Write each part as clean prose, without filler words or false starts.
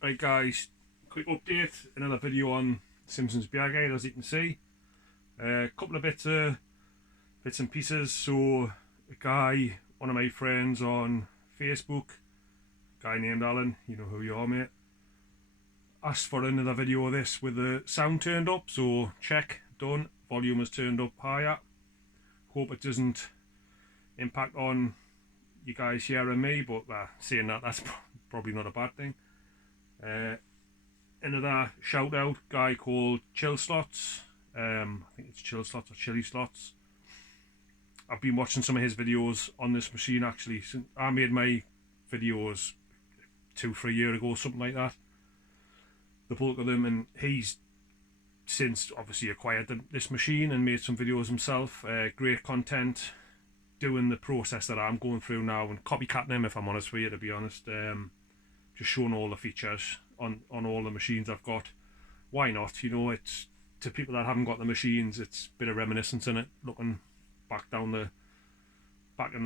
Right guys, quick update, another video on Simpsons Maygay, as you can see. A couple of bits and pieces. So a guy, one of my friends on Facebook, a guy named Alan, you know who you are mate, asked for another video of this with the sound turned up, so check, done, volume is turned up higher. Hope it doesn't impact on you guys hearing me, but saying that, that's probably not a bad thing. Another shout out, guy called Chill Slots, I think it's Chill Slots or Chili Slots. I've been watching some of his videos on this machine actually. I made my videos 2-3 years ago, something like that, the bulk of them, and he's since obviously acquired this machine and made some videos himself. Great content, doing the process that I'm going through now and copycatting him, if I'm honest with you, to be honest. Just showing all the features on all the machines I've got. Why not? You know, it's to people that haven't got the machines, it's a bit of reminiscence in it, looking back in the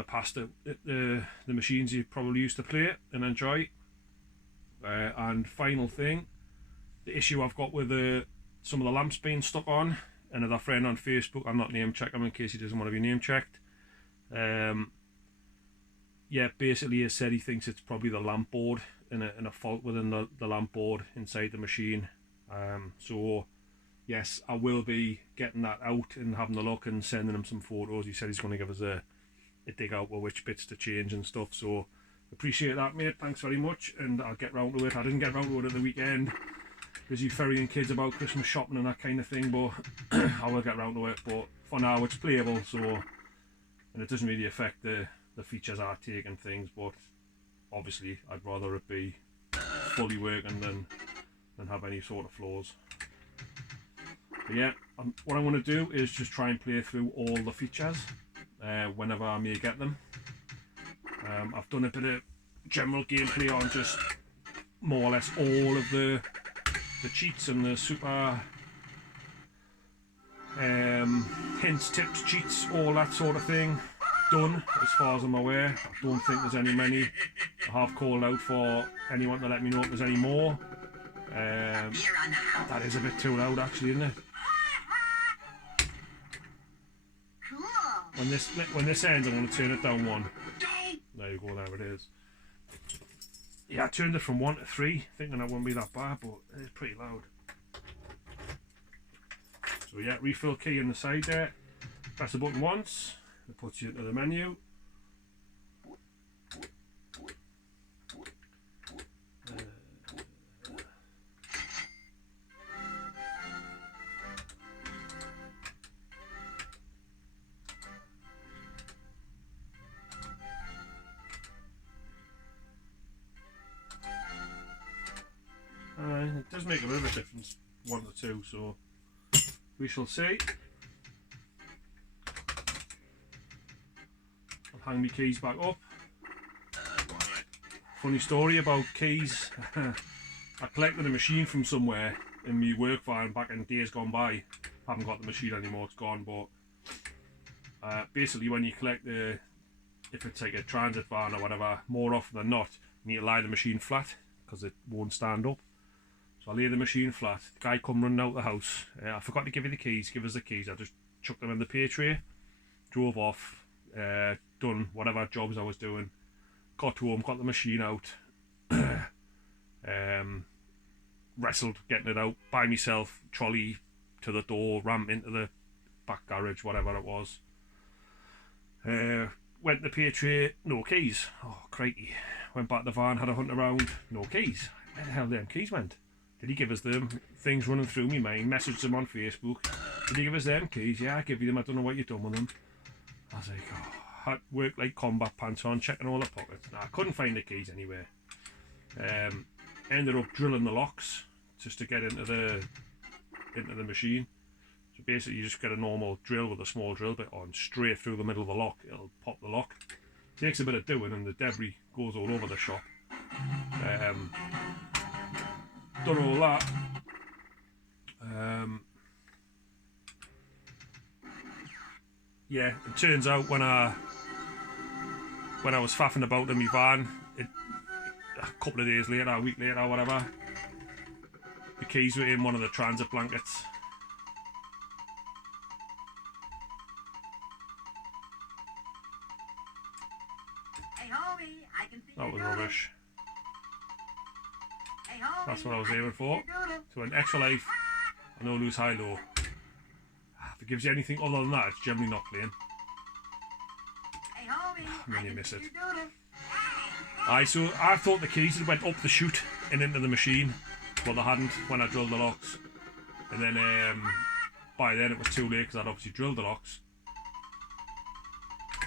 past at the machines you probably used to play and enjoy. And final thing, the issue I've got with some of the lamps being stuck on. Another friend on Facebook, I'm not name checking him in case he doesn't want to be name checked. Yeah, basically he said he thinks it's probably the lamp board and a fault within the lamp board inside the machine. So yes, I will be getting that out and having a look and sending him some photos. He said he's going to give us a dig out with which bits to change and stuff, so appreciate that mate, thanks very much, and I'll get round to it. I didn't get round to it at the weekend, busy ferrying kids about Christmas shopping and that kind of thing, but I will get round to it. But for now it's playable, so, and it doesn't really affect the features I take and things, but obviously I'd rather it be fully working than have any sort of flaws. But yeah, what I want to do is just try and play through all the features whenever I may get them. I've done a bit of general gameplay on just more or less all of the cheats and the super hints, tips, cheats, all that sort of thing done as far as I'm aware. I don't think there's many. I have called out for anyone to let me know if there's any more. That is a bit too loud actually, isn't it? When this ends, I'm going to turn it down one. There you go, there it is. Yeah, I turned it from 1 to 3, thinking that wouldn't be that bad, but it's pretty loud. So yeah, refill key on the side there. Press the button once, it puts you into the menu. It does make a bit of a difference, 1 to 2, so we shall see. I'll hang my keys back up. Funny story about keys. I collected a machine from somewhere in my work van back in days gone by. Haven't got the machine anymore, it's gone, but basically when you collect if it's like a transit van or whatever, more often than not you need to lie the machine flat because it won't stand up. So I lay the machine flat. The guy come running out the house. I forgot to give you the keys. Give us the keys. I just chucked them in the pay tray. Drove off. Done whatever jobs I was doing. Got home. Got the machine out. Wrestled getting it out by myself. Trolley to the door. Ramp into the back garage. Whatever it was. Went to the pay tray. No keys. Oh crikey. Went back to the van. Had a hunt around. No keys. Where the hell them keys went? Did he give us them? Things running through me mind. Messaged him on Facebook. Did he give us them keys? Yeah, I give you them. I don't know what you've done with them. I was like, oh, had work like combat pants on, checking all the pockets. Nah, I couldn't find the keys anywhere. Ended up drilling the locks just to get into the machine. So basically, you just get a normal drill with a small drill bit on, straight through the middle of the lock. It'll pop the lock. Takes a bit of doing, and the debris goes all over the shop. Done all that. Yeah, it turns out when I was faffing about in my van, a couple of days later, a week later, whatever, The keys were in one of the transit blankets. Hey, homie, I can see That was your doodle. rubbish. Hey, homie, That's what I was can aiming see for. your doodle. So an extra life, I no lose high low. If it gives you anything other than that, it's generally not playing. Hey, homie, And then I you can miss see it. your doodle. So I thought the keys had went up the chute and into the machine, but they hadn't when I drilled the locks. And then by then it was too late because I'd obviously drilled the locks.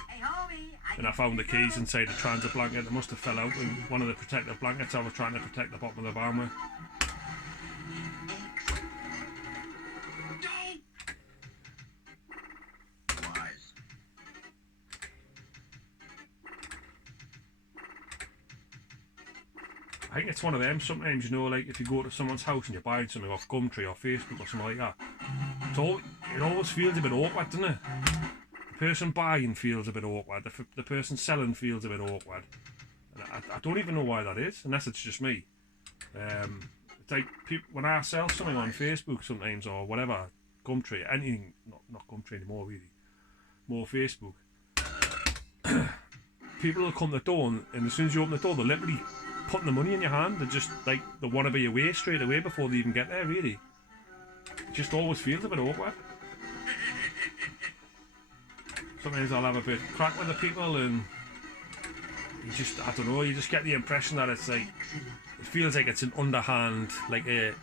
Hey, homie, And I found the keys inside the transit blanket. They must have fell out in one of the protective blankets I was trying to protect the bottom of the van with. Wise. I think it's one of them sometimes, you know, like if you go to someone's house and you're buying something off Gumtree or Facebook or something like that, it always feels a bit awkward, doesn't it? The person buying feels a bit awkward, the person selling feels a bit awkward. And I don't even know why that is, unless it's just me. It's like when I sell something on Facebook sometimes or whatever, Gumtree, anything, not Gumtree anymore really, more Facebook, people will come to the door and as soon as you open the door, they're literally putting the money in your hand. They're just like, they want to be away straight away before they even get there, really. It just always feels a bit awkward. Sometimes I'll have a bit of crack with the people and you just, I don't know, you just get the impression that it's like, it feels like it's an underhand, like an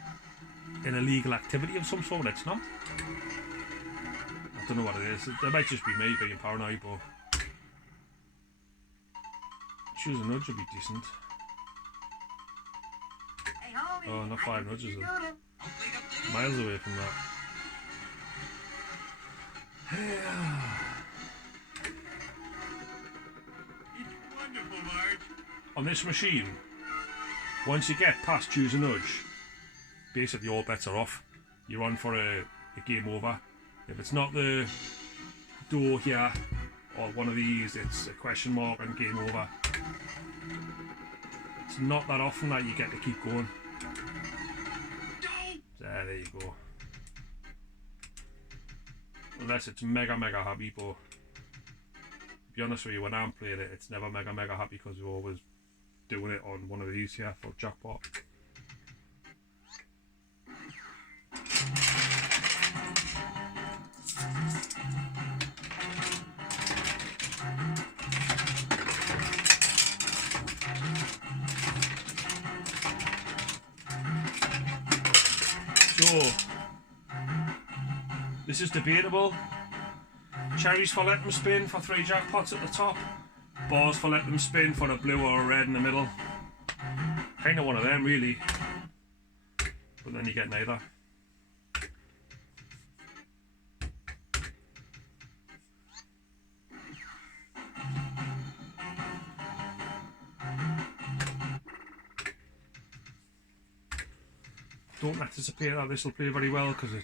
illegal activity of some sort. It's not. I don't know what it is. It might just be me being paranoid, but choose a nudge would be decent. Hey, homie, Oh, not I 5 can nudges see your though. doodle. Miles away from that. It's wonderful, Marge. On this machine, once you get past choose a nudge, basically all bets are off. You're on for a game over. If it's not the door here or one of these, it's a question mark and game over. It's not that often that you get to keep going. There you go. Unless it's mega happy, but to be honest with you, when I'm playing it, it's never mega happy because we're always doing it on one of these here for jackpot. So, this is debatable. Cherries for let them spin for 3 jackpots at the top. Bars for let them spin for a blue or a red in the middle. Kind of one of them really. But then you get neither. Don't anticipate that this will play very well because it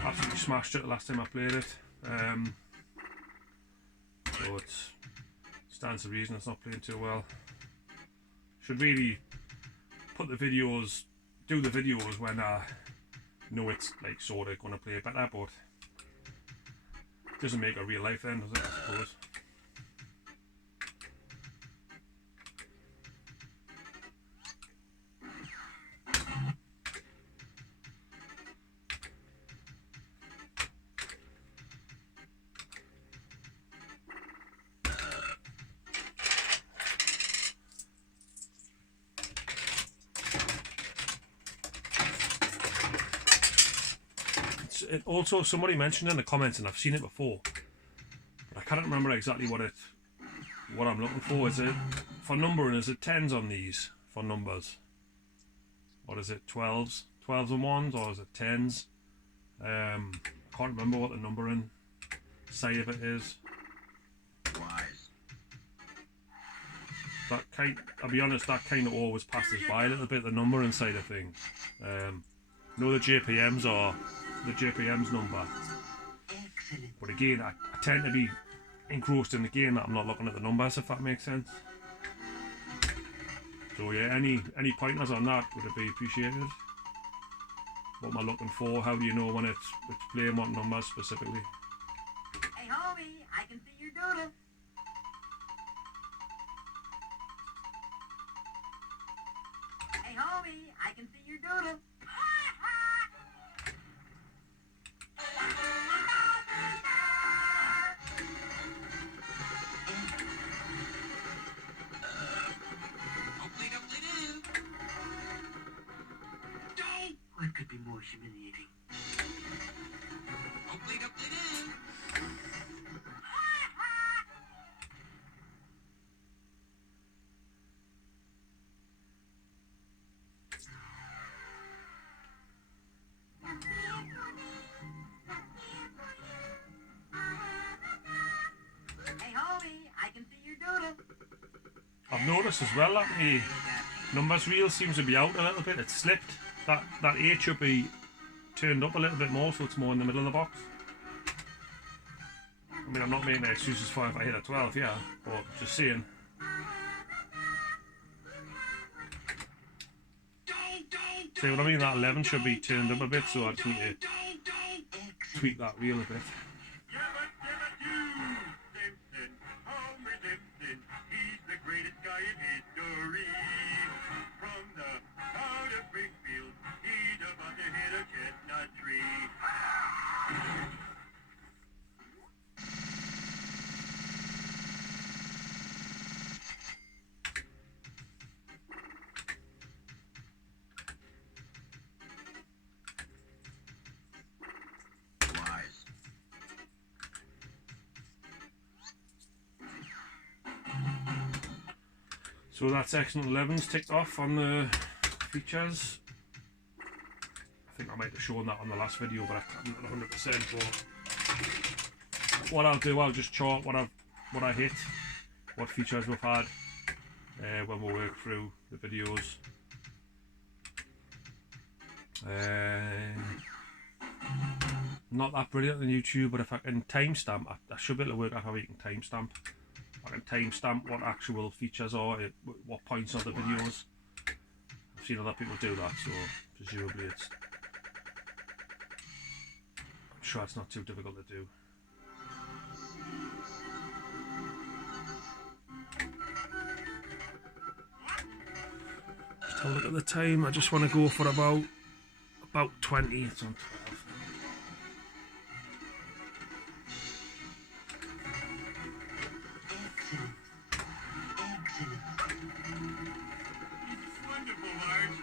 absolutely smashed it the last time I played it. So it stands to reason it's not playing too well. Should really put the videos, do the videos when I know it's like sort of going to play better, but it doesn't make a real life then, does it, I suppose. It also, somebody mentioned in the comments, and I've seen it before, but I can't remember exactly what I'm looking for. Is it for numbering? Is it 10s on these for numbers? What is it? 12s and 1s, or is it 10s? I can't remember what the numbering side of it is. Wise. I'll be honest, that kind of always passes by a little bit, the numbering side of things. Know the JPMs or the JPM's number. Excellent. But again, I tend to be engrossed in the game that I'm not looking at the numbers, if that makes sense. So yeah, any pointers on that would be appreciated. What am I looking for? How do you know when it's playing what numbers specifically? Hey, homie, I can see your doodle. Hey, homie, I can see your doodle. What could be more humiliating? Hey, homie, I can see your doodle. I've noticed as well that the numbers wheel seems to be out a little bit. It's slipped. That 8 should be turned up a little bit more so it's more in the middle of the box. I mean, I'm not making excuses for if I hit a 12, yeah, but just saying. See what I mean? That 11 should be turned up a bit, so I just need to tweak that wheel a bit. Simpson, Homer Simpson, he's the greatest guy in history. From the town of Springfield, he's about to hit a chestnut tree. Wise. So that's excellent 11's ticked off on the features. I think I might have shown that on the last video, but I can't 100%. But what I'll do, I'll just chart what I hit, what features we've had when we work through the videos. Not that brilliant on YouTube, but if I can timestamp, I should be able to work out how you can timestamp. I can timestamp what actual features are, at what points of the videos. I've seen other people do that, so presumably I'm sure it's not too difficult to do. Just have a look at the time. I just want to go for about 20. It's on 12. Wonderful, Marge.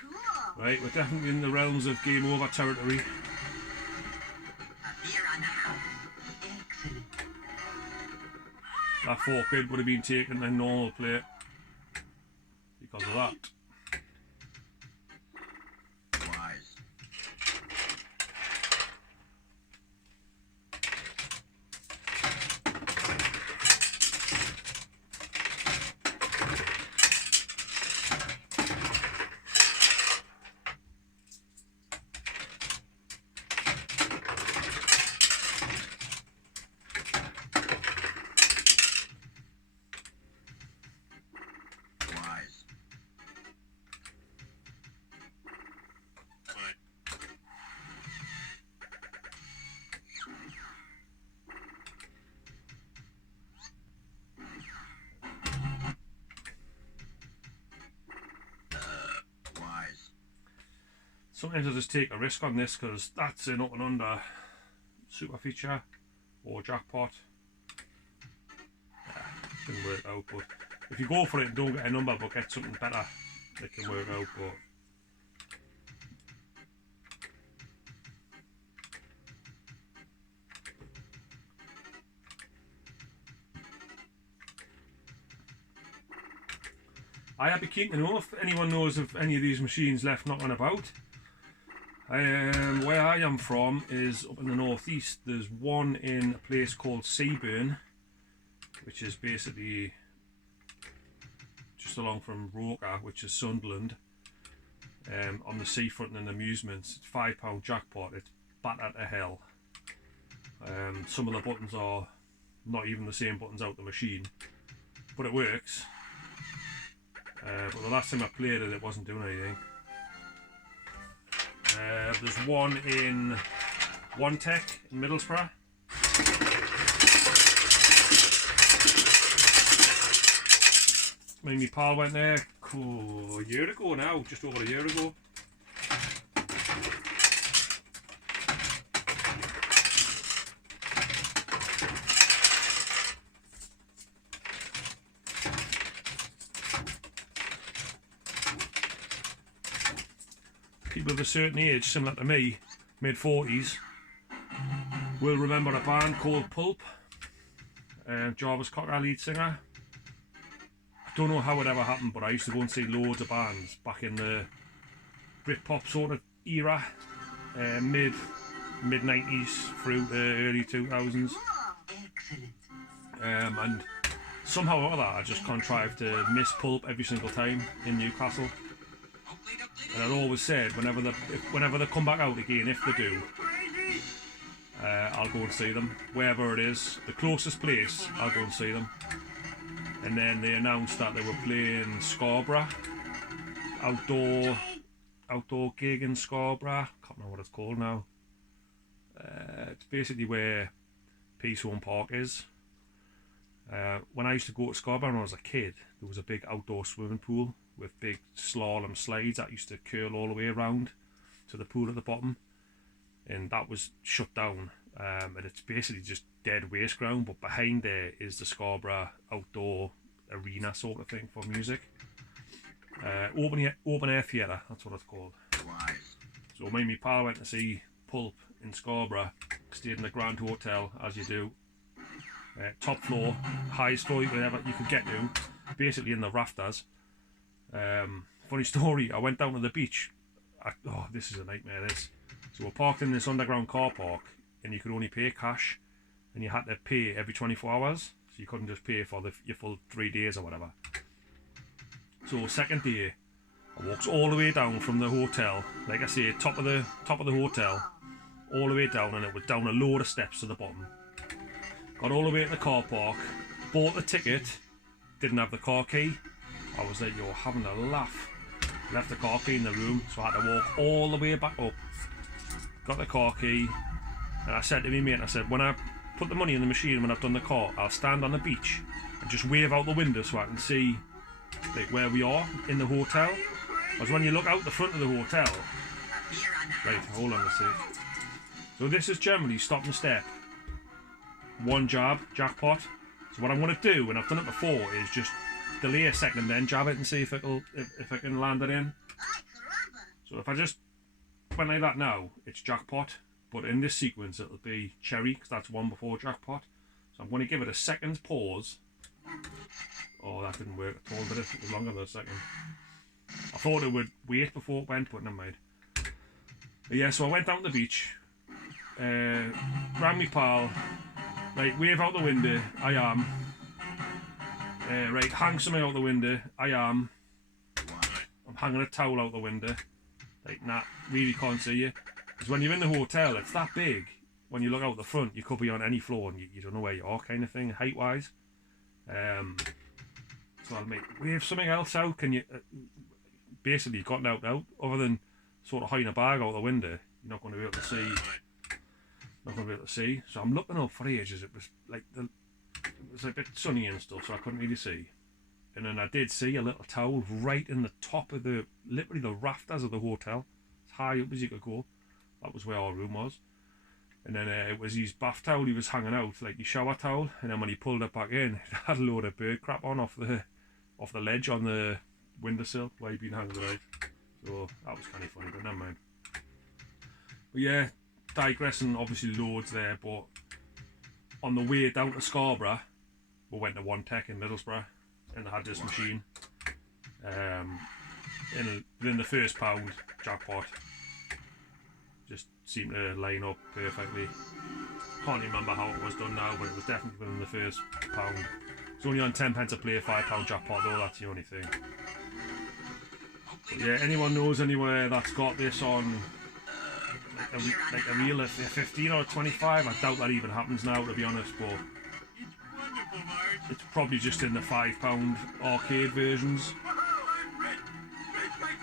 Cool. Right, we're definitely in the realms of game over territory. A beer on the house. Excellent. That £4 would have been taken in normal play because of that. Wise. Wise. Wise. Sometimes I just take a risk on this because that's an up and under super feature or jackpot. Yeah, didn't work out, but if you go for it and don't get a number but get something better, it can work out. But I'd be keen to know if anyone knows of any of these machines left knocking about. Where I am from is up in the northeast. There's one in a place called Seaburn, which is basically just along from Roker, which is Sunderland, on the seafront and amusements. It's £5 jackpot. It's battered to hell. Some of the buttons are not even the same buttons out the machine, but it works. But the last time I played it, it wasn't doing anything. There's one in One Tech in Middlesbrough. My pal went there a year ago now, just over a year ago. People of a certain age, similar to me, mid-40s, will remember a band called Pulp. Jarvis Cocker, lead singer. I don't know how it ever happened, but I used to go and see loads of bands back in the Britpop sort of era, mid 90s through the early 2000s. And somehow or other, I just contrived to miss Pulp every single time in Newcastle. And I'd always said whenever they come back out again, if they do, I'll go and see them wherever it is. The closest place, I'll go and see them. And then they announced that they were playing Scarborough, outdoor gig in Scarborough. Can't remember what it's called now. It's basically where Peace Home Park is. When I used to go to Scarborough when I was a kid, there was a big outdoor swimming pool with big slalom slides that used to curl all the way around to the pool at the bottom, and that was shut down, and it's basically just dead waste ground, but behind there is the Scarborough outdoor arena sort of thing for music. Open air theatre, that's what it's called. So me and my pal went to see Pulp in Scarborough, stayed in the Grand Hotel as you do, top floor, highest floor whatever you could get to, basically in the rafters. Funny story, I went down to the beach. This is a nightmare, this. So we're parked in this underground car park, and you could only pay cash, and you had to pay every 24 hours, so you couldn't just pay for your full 3 days or whatever. So second day, I walked all the way down from the hotel, like I say, top of the hotel, all the way down, and it was down a load of steps to the bottom. Got all the way to the car park, bought the ticket, didn't have the car key. I was like, you're having a laugh. Left the car key in the room, so I had to walk all the way back up. Got the car key, and I said to me mate, I said, when I put the money in the machine, when I've done the car, I'll stand on the beach and just wave out the window so I can see like where we are in the hotel. Because when you look out the front of the hotel, right, hold on a sec. So this is generally stop and step. One jab, jackpot. So what I'm going to do, and I've done it before, is just delay a second, then jab it and see if I can land it in. So if I just went like that now, it's jackpot, but in this sequence it'll be cherry, because that's one before jackpot. So I'm going to give it a second's pause. Oh, that didn't work at all, did it? It was longer than a second. I thought it would wait before it went, but never mind. But yeah, so I went down to the beach, ran me pal, right, wave out the window, I am. Right, hang something out the window, I am. I'm hanging a towel out the window. Like, nah, really can't see you. Because when you're in the hotel, it's that big. When you look out the front, you could be on any floor and you don't know where you are, kind of thing, height-wise. So I'll wave something else out. Can you... basically, you've got out, other than sort of hiding a bag out the window, you're not going to be able to see. Not going to be able to see. So I'm looking up for ages. It was like it was a bit sunny and stuff, so I couldn't really see. And then I did see a little towel right in the top of literally the rafters of the hotel, as high up as you could go. That was where our room was. And then it was his bath towel he was hanging out, like his shower towel. And then when he pulled it back in, it had a load of bird crap on off the ledge on the windowsill where he'd been hanging out. So that was kind of funny, but never mind. But yeah, digressing, obviously loads there, but on the way down to Scarborough, we went to One Tech in Middlesbrough, and they had this machine. Within the first pound, jackpot. Just seemed to line up perfectly. Can't even remember how it was done now, but it was definitely within the first pound. It's only on 10 pence a play, £5 jackpot though, that's the only thing. But yeah, anyone knows anywhere that's got this on like a reel of 15 or 25, I doubt that even happens now, to be honest, but it's probably just in the £5 arcade versions.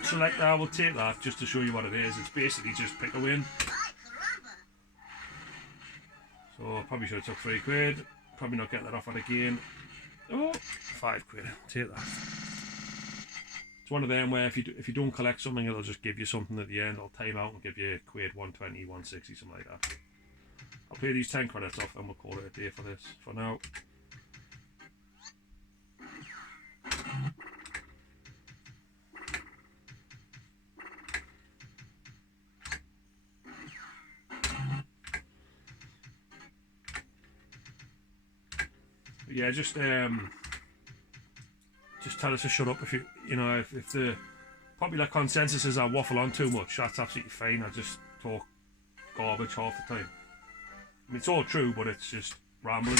selector, I will take that just to show you what it is. It's basically just pick a win. So probably should have took £3. Probably not getting that offer again. Oh, £5. Take that. It's one of them where if you don't collect something, it'll just give you something at the end. It'll time out and give you £1, 120, 160, something like that. I'll pay these 10 credits off and we'll call it a day for this for now. But yeah, just tell us to shut up if you know if the popular consensus is I waffle on too much. That's absolutely fine. I just talk garbage half the time. I mean, it's all true, but it's just rambling.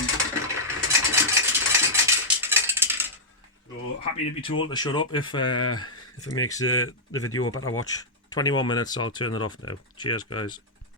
So happy to be told to shut up if it makes the video a better watch. 21 minutes. I'll turn it off now. Cheers, guys.